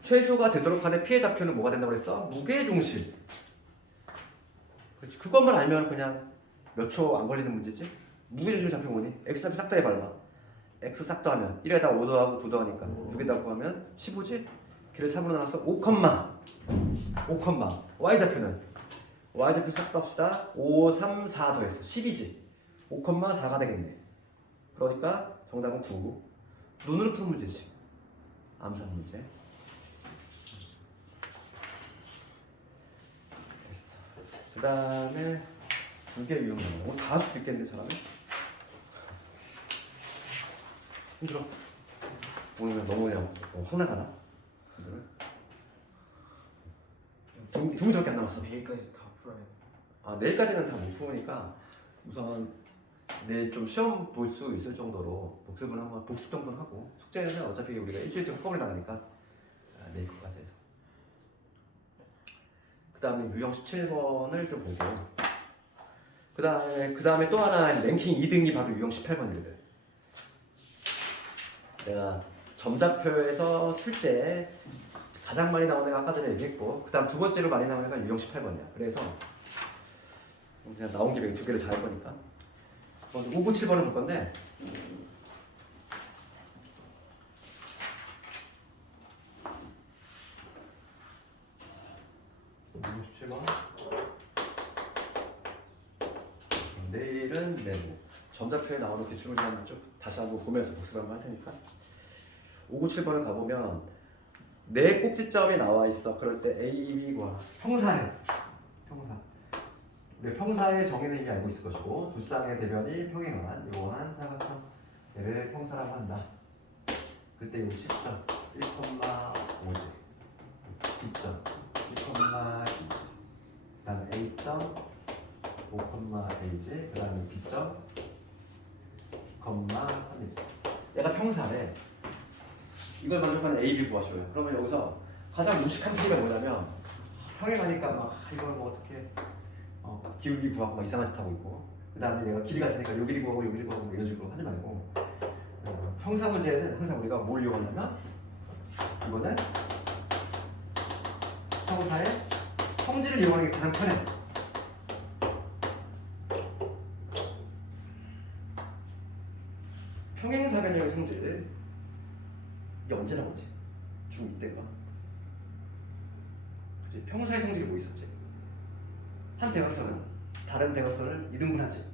최소가 되도록 하는 피해 좌표는 뭐가 된다고 그랬어? 무게중심. 그렇지. 그것만 알면 그냥 몇 초 안 걸리는 문제지. 무게중심 좌표 뭐니? X 좌표 싹 다 해봐봐. X 싹 더하면 1에다 5 더하고 9 더하니까 6에다 9 하면 15지? 걔를 3으로 나눠서 5, Y 좌표는 Y 좌표 싹 더합시다. 5, 3, 4 더했어. 10이지. 5,4가 되겠네. 그러니까 정답은 9. 눈으로 푸는 문제지. 암산 문제. 그 다음에 2개 유형이야. 다 할 수도 있겠는데 잘하면? 힘들어. 오늘 너무 그냥 확 나가나? 두 문제밖에 안 남았어. 내일까지 다 풀어야 돼. 내일까지는 다 못 푸니까 우선 내일 좀 시험 볼 수 있을 정도로 복습은 한번 복습 정도는 하고 숙제는 어차피 우리가 일주일 좀 허물이 나가니까 내일 거까지 해서 그 다음에 유형 17번을 좀 보고 그 다음에 또 하나 랭킹 2등이 바로 유형 18번이거든. 내가 점좌표에서 출제 가장 많이 나오는 애가 아까 전에 얘기했고 그 다음 두 번째로 많이 나오는 애가 유형 18번이야. 그래서 그냥 나온 김에 두 개를 다 할 거니까 먼저 5, 9, 7번을 볼 건데 57번 내일은 네모 점좌표에 나오는 기출문제 한번 쭉 다시 한번 보면서 복습 한번 할 테니까 5, 9, 7번을 가보면 네 꼭지점이 나와 있어. 그럴 때 A, B 과 평사해. 우리 평사의 정의는 이미 알고 있을 것이고 두 쌍의 대변이 평행한 이러한 사각형 얘를 평사라고 한다. 그때 여기 10점 1,5지 B점 1,2 그 다음에 A점 5,A지 그 다음에 B점 3이지. 얘가 평사래. 이걸 만족하는 A, B 구하셔요. 그러면 여기서 가장 무식한 소리가 뭐냐면 평행하니까 막 이걸 뭐 어떻게 기울기 구하고 막 이상한 짓 하고 있고 그 다음에 얘가 길이 같으니까 요 길이 구하고 요 길이 구하고 이런 식으로 하지 말고 평사 문제는 항상 우리가 뭘 이용하냐면 이거는 평사의 성질을 이용하는 게 가장 편해. 평행사변형의 성질 이게 언제 나오지? 중2 때인가? 그치? 평사의 성질이 뭐 있었지? 한 대각선은 다른 대각선을 이등분하지.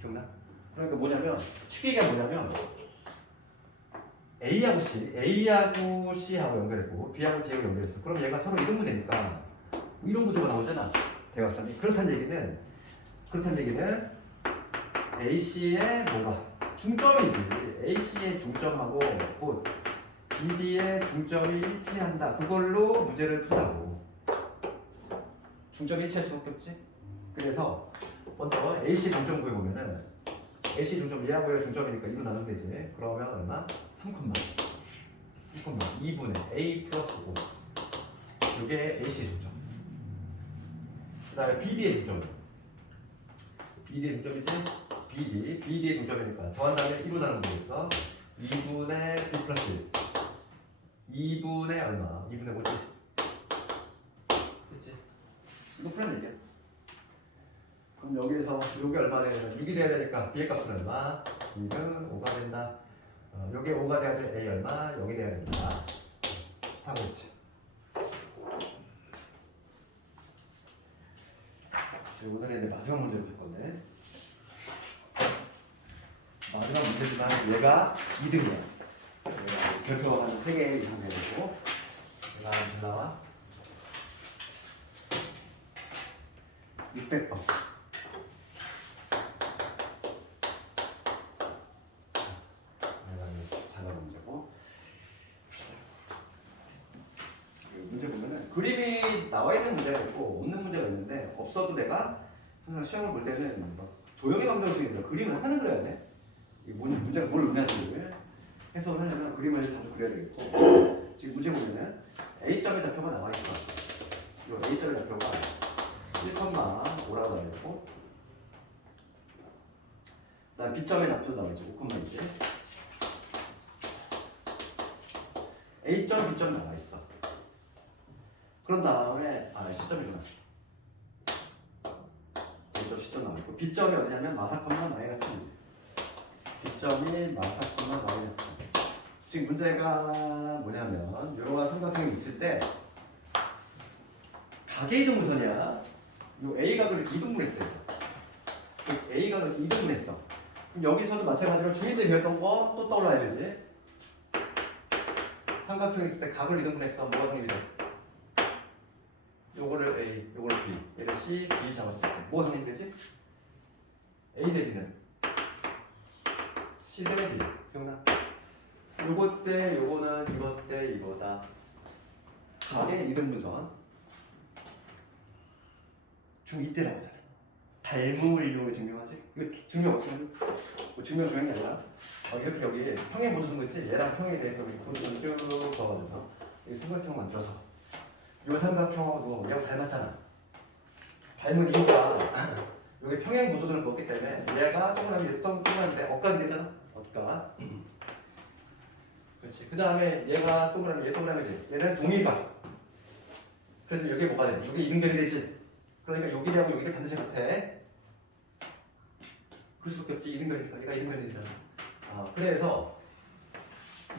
기억나? 그러니까 뭐냐면 쉽게 얘기하면 뭐냐면 A하고 C하고 연결했고 B하고 D하고 연결했어. 그럼 얘가 서로 이등분되니까 이런 구조가 나오잖아. 대각선이. 그렇다는 얘기는 AC의 뭐가 중점이지. AC의 중점하고 곧 BD의 중점이 일치한다. 그걸로 문제를 푼다고. 중점이 일치할 수밖에 없지. 그래서 먼저 AC 중점 구해보면은 AC 중점 얘하고 얘가 중점이니까 2로 나누면 되지. 그러면 얼마? 2분의 A 플러스 5. 이게 AC의 중점. 그 다음에 BD의 중점. BD의 중점이지? BD의 중점이니까 더한 다음에 1로 나누면 되겠어. 2분의 B 플러스 1. 2분의 얼마? 2분의 5지? 됐지? 이거 풀어낸 얘기야. 그럼 여기에서 요게 얼마 되냐면 6이 돼야 되니까 B의 값은 얼마? 2는 5가 된다. 요게 5가 돼야 돼. A 얼마? 0이 돼야 된다. 다 그렇지. 오늘의 내 마지막 문제로 갈 건데 마지막 문제지만 얘가 2등이야. 별표가 한 3개 이상 되고 얘가 잘 나와 600번. 잘 나온 문제고 문제 보면은 그림이 나와 있는 문제가 있고 없는 문제가 있는데 없어도 내가 항상 시험을 볼 때는 막 도형의 방정식이 아니라 그림을 하나는 그려야 돼. 이 문제가 뭘 의미하는지를 해석을 하려면 그림을 자주 그려야 되겠고 지금 문제 보면은 A점의 좌표가 나와 있어. 이 A점의 좌표가 1,5라고 나와 있고 그다음 B점의 좌표도 나와 있죠. 5,2. A점, B점 나와 있어. 그런 다음에 C점이구나. A점, C점 나와 있고 B점이 어디냐면 마사컴마 마이너스 1이지. B점이 마사컴마 마이너스 1. 지금 문제가 뭐냐면 이러한 삼각형이 있을 때 각의 이등분선이야. 요 A각을 2등분했어요. A각을 2등분했어. 그럼 여기서도 마찬가지로 주인대 배웠던 거 또 떠올라야 되지. 삼각형이 있을 때 각을 2등분했어. 뭐가 성립이 돼? 요거를 A, 요거를 B, 얘를 C, D 잡았을 때 뭐가 성립이 되지? A 대 B는 C 대 D. 기억나? 요거 때 요거는 이것 때 이거다. 각의 2등분선 중2 때라고 하잖아. 닮음을 이용해 증명하지? 이거 증명 어떻게 하는? 뭐 증명 중요한 게 아니라 이렇게 여기 평행 모두 쓴 거 있지? 얘랑 평행에 대해 여기 고리를 쭉 넣어가지고 이 삼각형 만들어서 이 삼각형하고 누가 뭐냐고 닮았잖아. 닮은 이유가 여기 평행 모도선을 그었기 때문에 얘가 동그라미 동그라미인데 억각이 되잖아. 억각. 그렇지. 그 다음에 얘가 동그라미, 얘 동그라미지. 얘는 동일각. 그래서 여기에 뭐가 돼? 여기 이등변이 되지. 그러니까 요 길이하고 요 길이 반드시 같아. 그럴 수밖에 없지. 이등변이니까 얘가 이등변이 되잖아. 그래서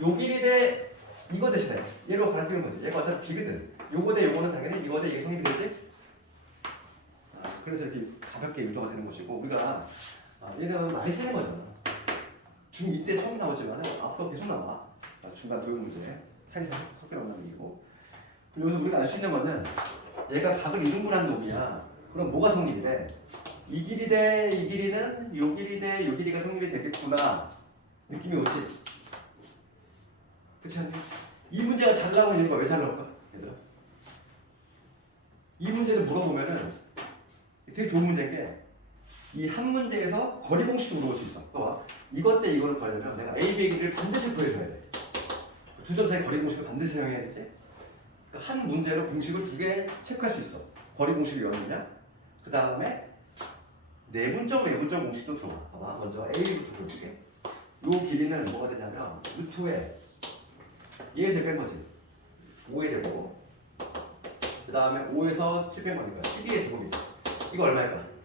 요 길이 대 이거 대신에 얘로 갈아끼는 거지. 얘가 어차피 B거든. 요거 대 요거는 당연히 이거 대 이게 성립이 되지. 그래서 이렇게 가볍게 유도가 되는 것이고 우리가 얘는 많이 쓰는 거잖아. 중2 때 처음 나오지만 앞으로 계속 나와. 중간 도형 문제 사이사이 섞여 나오는 얘기고. 여기서 우리가 알 수 있는 거는 얘가 각을 이등분한 놈이야. 그럼 뭐가 성립이 돼? 이 길이 대 이 길이는 요 길이 대 요 길이가 성립이 되겠구나 느낌이 오지? 그렇지 않니? 이 문제가 잘 나오는 이유가 왜 잘 나올까? 얘들아 이 문제를 물어보면은 되게 좋은 문제인 게 이 한 문제에서 거리 공식도 물어볼 수 있어. 봐. 이것 때 이거를 구하려면 내가 A, B의 길이를 반드시 구해줘야 돼. 두 점 사이 거리 공식을 반드시 사용해야 되지. 그러니까 한 문제로 공식을 2개 체크할 수 있어. 거리 공식이 뭐냐? 그 다음에 내분점, 외분점 공식도 들어와. 봐봐. 먼저 A부터 볼게. 요 길이는 뭐가 되냐면 루트에 얘의 제곱 뺀 거지. 5의 제곱. 그 다음에 5에서 7 뺀 거니까 12의 제곱이지. 이거 얼마일까?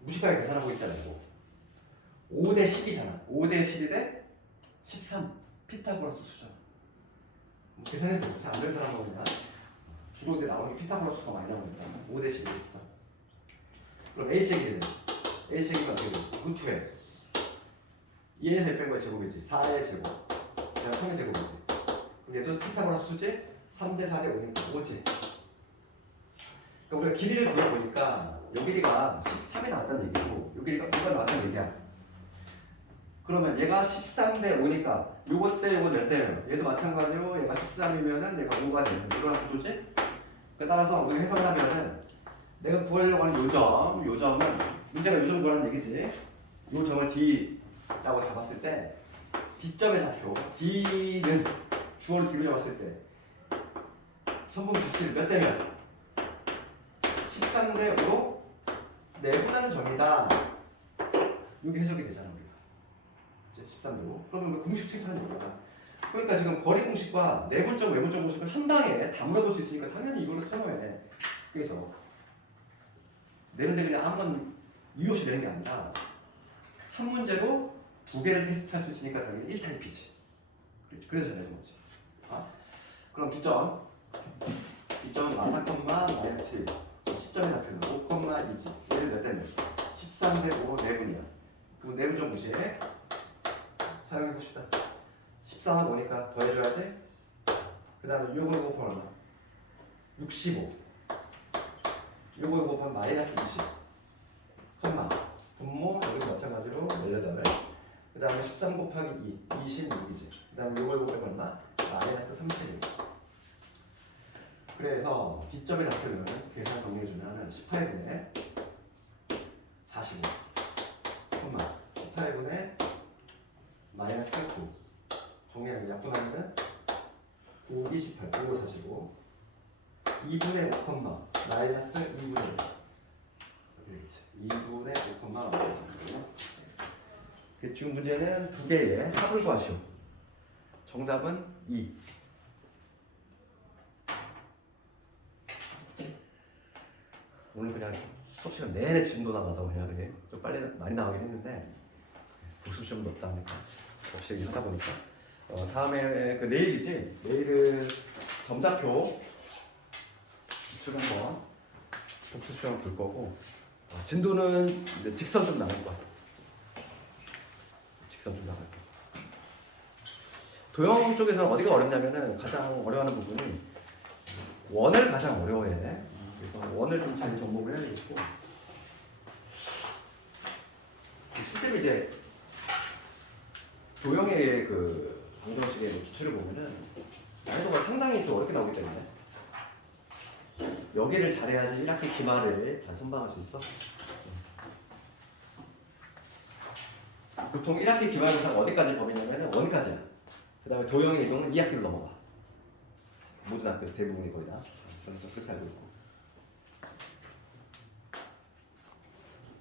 무식하게 계산하고 있잖아. 이거. 5 대 10이잖아. 5 대 11 대 13. 피타고라스 수잖아. 계산해도 잘 안 되는 사람은 그냥 주로 근데 나오는 게 피타고라스 수가 많이 나오니까 5 대 11 대 13. 그럼 A식이 되는 A식이 어떻게 돼? 루트에 2에서 뺀 거의 제곱이지. 4의 제곱. 그냥 3의 제곱이지. 그럼 얘도 피타고라스 수지? 3대 4대 5니까 5지. 그러니까 우리가 길이를 구해보니까 요 길이가 13이 나왔다는 얘기고 요 길이가 5가 나왔다는 얘기야. 그러면 얘가 13대 5니까 요것 대 요것 몇 대예요? 얘도 마찬가지로 얘가 13이면은 얘가 5가 되는 이런 구조지? 따라서 우리가 해석을 하면은 내가 구하려고 하는 요점은 문제가 요점 구하는 얘기지. 요점을 D라고 잡았을 때 D점의 좌표 D는 주어를 D로 잡았을 때 선분 비치를 몇 대면 13대 5로 내분하는 점이다. 이게 해석이 되잖아 우리가. 이제 13대 5. 그러면 우리 공식 체크하는 거야. 그러니까 지금 거리 공식과 내분점, 외분점 공식을 한 방에 다 물어볼 수 있으니까 당연히 이거를 선호해. 그래서 내는데 그냥 아무런 이유 없이 내는 게 아니라 한 문제로 두 개를 테스트할 수 있으니까 당연히 1타입이지. 그래서 내는 거지. 아? 그럼 B점은 마사컴마 마이너스 1. 시점의 좌표는 5,2지. 얘를 몇 대면? 13대 5 내분이야. 그럼 내분점 공식 사용해 봅시다. 13은 5니까 더해줘야지. 그 다음에 요거 곱하면 얼마? 65. 요거 곱하면 마이너스 20. 컴마. 분모 여기도 마찬가지로 18. 그 다음에 13 곱하기 2. 26이지. 그 다음에 요거 곱하면 얼마? 마이너스 31. 그래서 B점의 좌표는 계산 정리해주면 18분의 45. 컴마. 18분의 마이너스 9. 정리하면 약분하면 9, 2, 18, 9, 45 2분의 5, 컴마 마이너스 2분의 1 2분의 5, 컴마 마이너스 1 지금 문제는 두 개의 합을 구하시오. 정답은 2. 오늘 그냥 수업 시간 내내 진도 나가서 그냥 좀 빨리 많이 나가긴 했는데 복습 시험도 없다 하니까 없이 하다 보니까 다음에 그 내일이지. 내일은 점자표 기출 한번 복습 시험 볼 거고 진도는 이제 직선 좀 나갈 거야. 직선 좀 나갈 거야. 도형 쪽에서는 어디가 어렵냐면은 가장 어려워하는 부분이 원을 가장 어려워해. 그래서 원을 좀 잘 접목을 해야 되겠고 실제로 이제 도형의 그 방정식의 기출을 보면은 난이도가 상당히 좀 어렵게 나오기 때문에 여기를 잘해야지 1학기 기말을 잘 선방할 수 있어. 보통 1학기 기말고사가 어디까지 범위냐면 원까지야. 그 다음에 도형의 이동은 2학기로 넘어가. 모든 학교 대부분이 거의 다. 저는 그렇게 알고 있고.